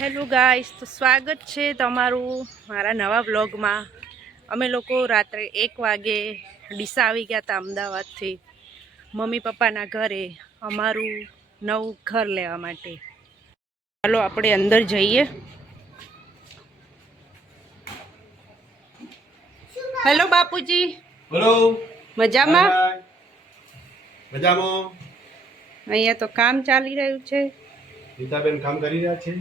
Hello guys, તો સ્વાગત છે તમારું મારા નવા વ્લોગમાં। અમે લોકો રાત્રે 1 વાગે ડીસા આવી ગયા હતા અમદાવાદથી મમ્મી પપ્પાના ઘરે અમારું નવું ઘર લેવા માટે। ચાલો આપણે અંદર જઈએ। હેલો બાપુજી, બોલો। મજામાં? મજામાં। અહીંયા તો કામ ચાલી રહ્યું છે। ગીતાબેન કામ કરી રહ્યા છે।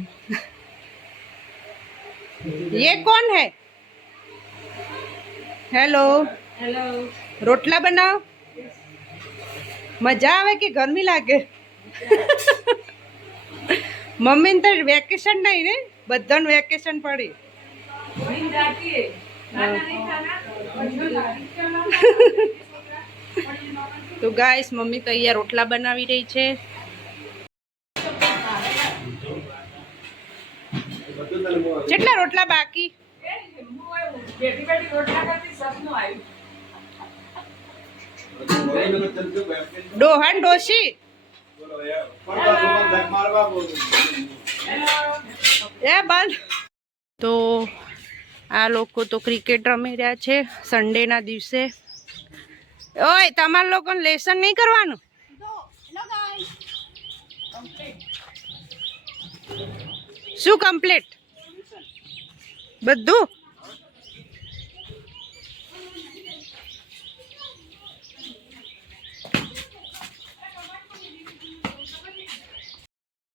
ये कौन है? हेलो हेलो, रोटला बनाओ। मजा आवे कि गर्मी लागे? मम्मी ने तो वेकेशन नहीं ने, बधान वेकेशन पड़ी। तो गाइस मम्मी तो અહીંયા રોટલા બનાવી રહી છે। કેટલા રોટલા બાકી? ડોહન ડોશી એ બંધ। તો આ લોકો તો ક્રિકેટ રમી રહ્યા છે સન્ડેના દિવસે। ઓય, તમારા લોકોને લેસન નહીં કરવાનું? શું કમ્પ્લીટ બધું?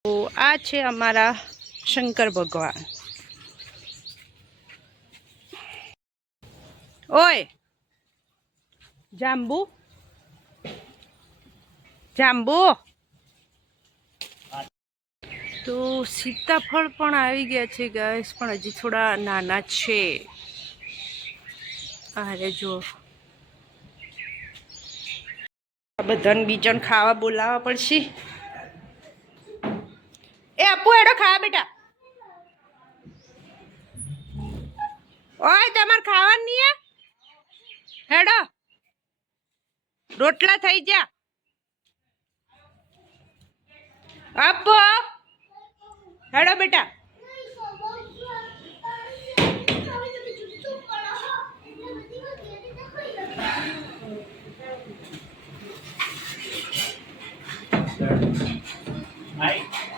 તો આ છે અમારા શંકર ભગવાન। ઓય જાંબુ જાંબુ। તો સીતાફળ પણ આવી ગયા છે ગાઈસ, પણ હજી થોડા નાના છે। અરે જો આ બધાને બીજાને ખાવા બોલાવવા પડશે। એ આપુ હેડો ખાવા બેટા। ઓય તમારે ખાવાનું નહીં? હેડો, રોટલા થઈ જા। આપો હેડો બેટા।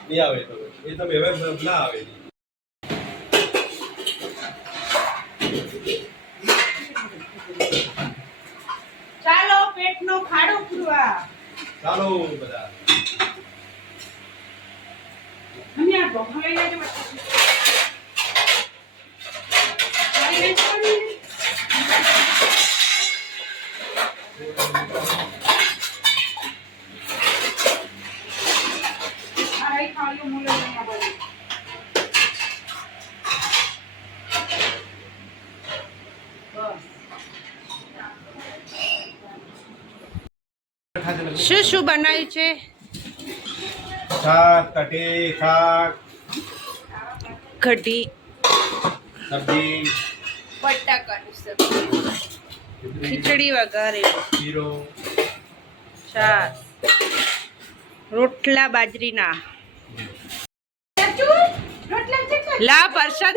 નહીં આવે તો એ તમે હવે ના આવે। ચાલો પેટનો ખાડો પૂરવા। ચાલો બધા। અહીંયા ઢોકળા લઈ લેજો। શું શું બનાવ્યું છે? શાક, કઢી, શાક, કઢી, સબ્જી, બટાકાની સબ્જી, ખીચડી વઘારેલી, શીરો, શાક, રોટલા બાજરીના। લા પ્રસાદ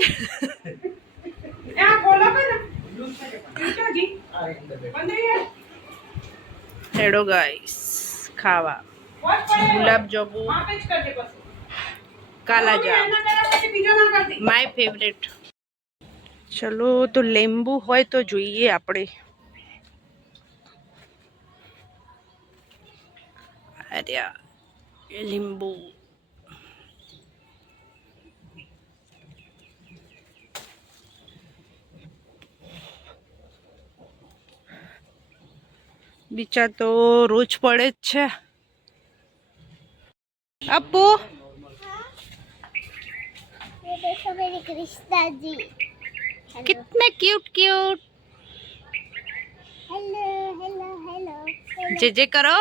હેડો ગાઈસ ખાવા। ગુલાબ જાંબુ, કાલા જામ, માય ફેવરેટ। ચલો તો લીંબુ હોય તો જોઈએ આપણે। અરે લીંબુ બીચા તો રોજ પડે જ છે। अपू ये देखो मेरी कृष्णा जी। कितने cute cute. Hello hello hello. जे जे करो।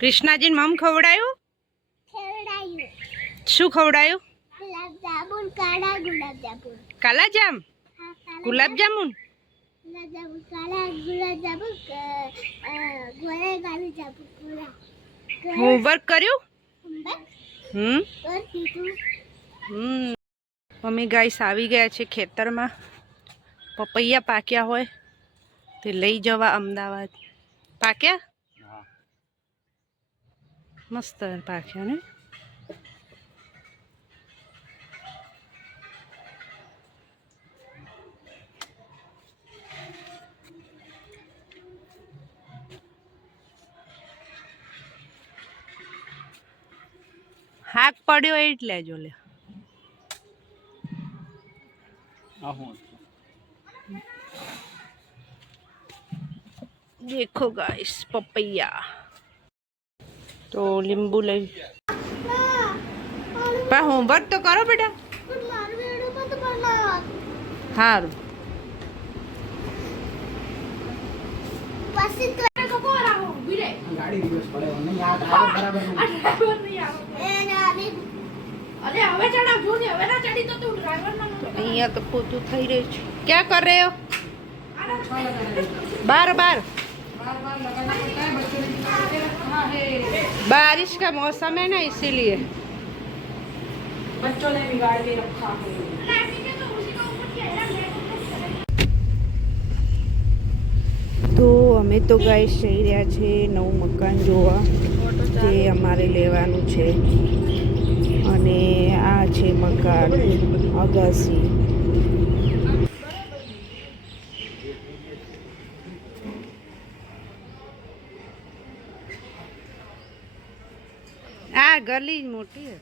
कृष्णाजी मम खवड़ाયું? खवड़ाયું। શું ખવડાયું? गुलाब जामुन, काला गुलाब जामुन। કાલા જામ, हाँ, काला ગુલાબ જામુન। गुलाब जामुन, काला गुलाब जामुन, गोरे गुलाब जामुन, गोरा। હોમવર્ક કર્યું? होमवर्क હમ और टीटू મમ્મી ગાઈસ આવી ગયા છે ખેતરમાં. પપૈયા પાક્યા હોય તે લઈ જવા અમદાવાદ. પાક્યા મસ્ત પાક્યા ને. હાક પડ્યો એટલે જો લે. देखो गाइस पपैया तो लींबू ले पा होमवर्क तो करो बेटा. हारू અહીંયા તો પોતું થઈ રહ્યું છે. क्या कर रहे हो? बार बार बारिश का मौसम है ना इसीलिए बच्चों ने बिगाड़ के रखा है. તો અમે તો ગાઈસ જઈ રહ્યા છે નવું મકાન જોવા જે અમારે લેવાનું છે. અને આ છે મકાન અગાસી. આ ગલી મોટી હે.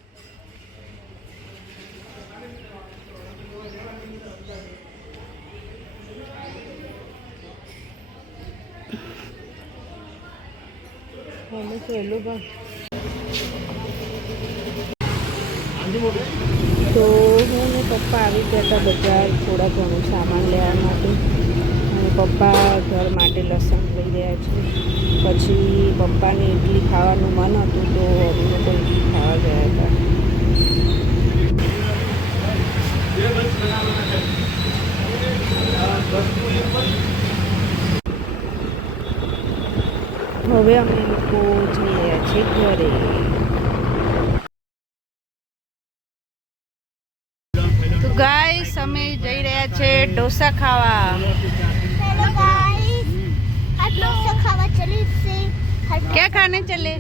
તો હું ને પપ્પા આવી ગયા હતા બજાર થોડા ઘણું સામાન લેવા માટે. અને પપ્પા ઘર માટે લસણ લઈ રહ્યા છે. પછી પપ્પાને ઇડલી ખાવાનું મન હતું તો અમે લોકો ઇડલી ખાવા ગયા હતા. હવે અમે લોકો જઈ રહ્યા છીએ ઘરે. તો ગાઈસ અમે જઈ રહ્યા છે ઢોસા ખાવા. हेलो गाइस आज डोसा खावा चले से क्या खाने चले?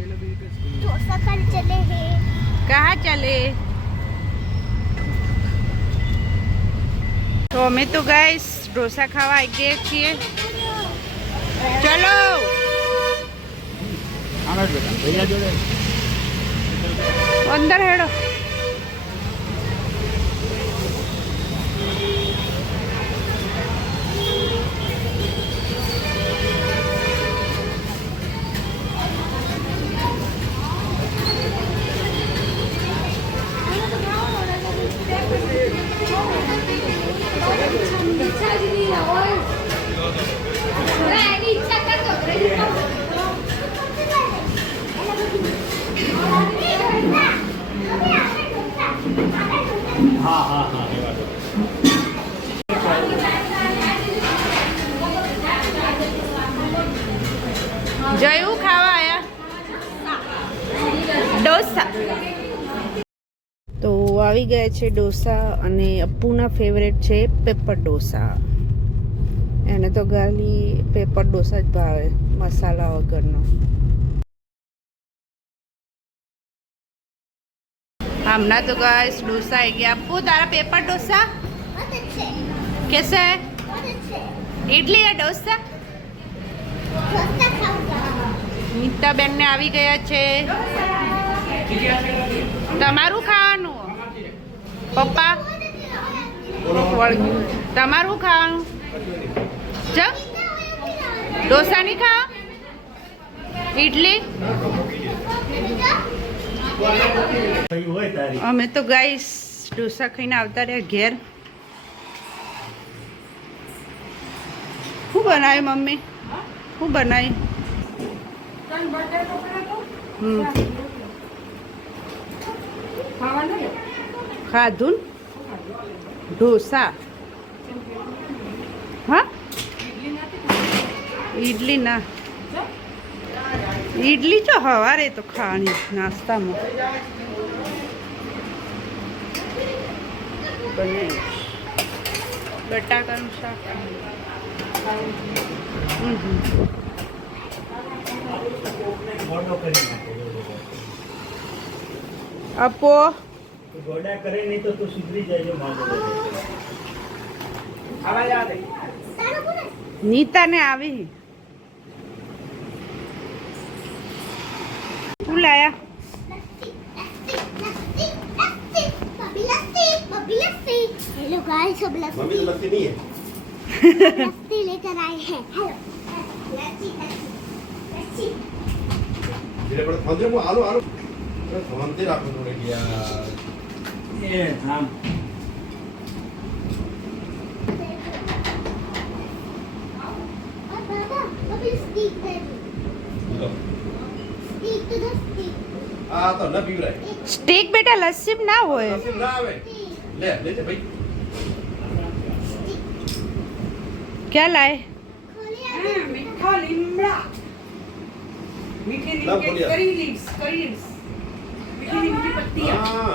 डोसा खाने चले हैं. कहाँ चले? તો અમે તો ગાઈસ ઢોસા ખાવા આવી ગયા છીએ. ચલો અંદર હેડો. જયું ખાવા આયા ડોસા. તો આવી ગયા છે ડોસા અને અપ્પુના ફેવરેટ છે પેપર ડોસા. એને તો ખાલી પેપર ડોસા જ ભાવે મસાલા વગરનો. હમણાં તો ગાઈસ डोसा आई गया. अप्पू तारा पेपर डोसा बहुत अच्छे कैसा है? बहुत अच्छे इडली या डोसा? डोसा खाऊंगा. નીતાબેન ને આવી ગયા છે. તમારું ખાવાનું પપ્પા તમારું ખાવાનું ચમ ડોસા નહીં ખાવા? ઇડલી? અમે તો ગાઈસ ડોસા ખાઈને આવતા રહ્યા ઘેર. શું બનાવ્યું મમ્મી? શું બનાવ્યું? ખાધું ઢોસા. હા ઈડલી ના ઈડલી તો હવારે તો ખાવાની નાસ્તામાં. બનાવીશ બટાકાનું શાક મોટો કરી નાખે આપો ગોડા કરે નહીં તો તું સુધરી જાય માગો નીતાને આવી શું લાયા हेलो गाइस सब मम्मी तो लगती नहीं है लस्सी लेकर आए हैं हेलो लस्सी लस्सी धीरे पड़े मंदिर में आलो आलो मंदिर आप लोगों ने किया એ રામ और बाबा अभी स्टिक दे लो स्टिक तो दो स्टिक आ तो न पीव रहा સ્ટીક બેટા લસ્સી ના હોય है ना आवे ले ले जा भाई क्या लाए મીઠા લીમડા મીઠી ના, બોલ્યા. કરી લીવ્સ મીઠી લીમડી પત્તી हाँ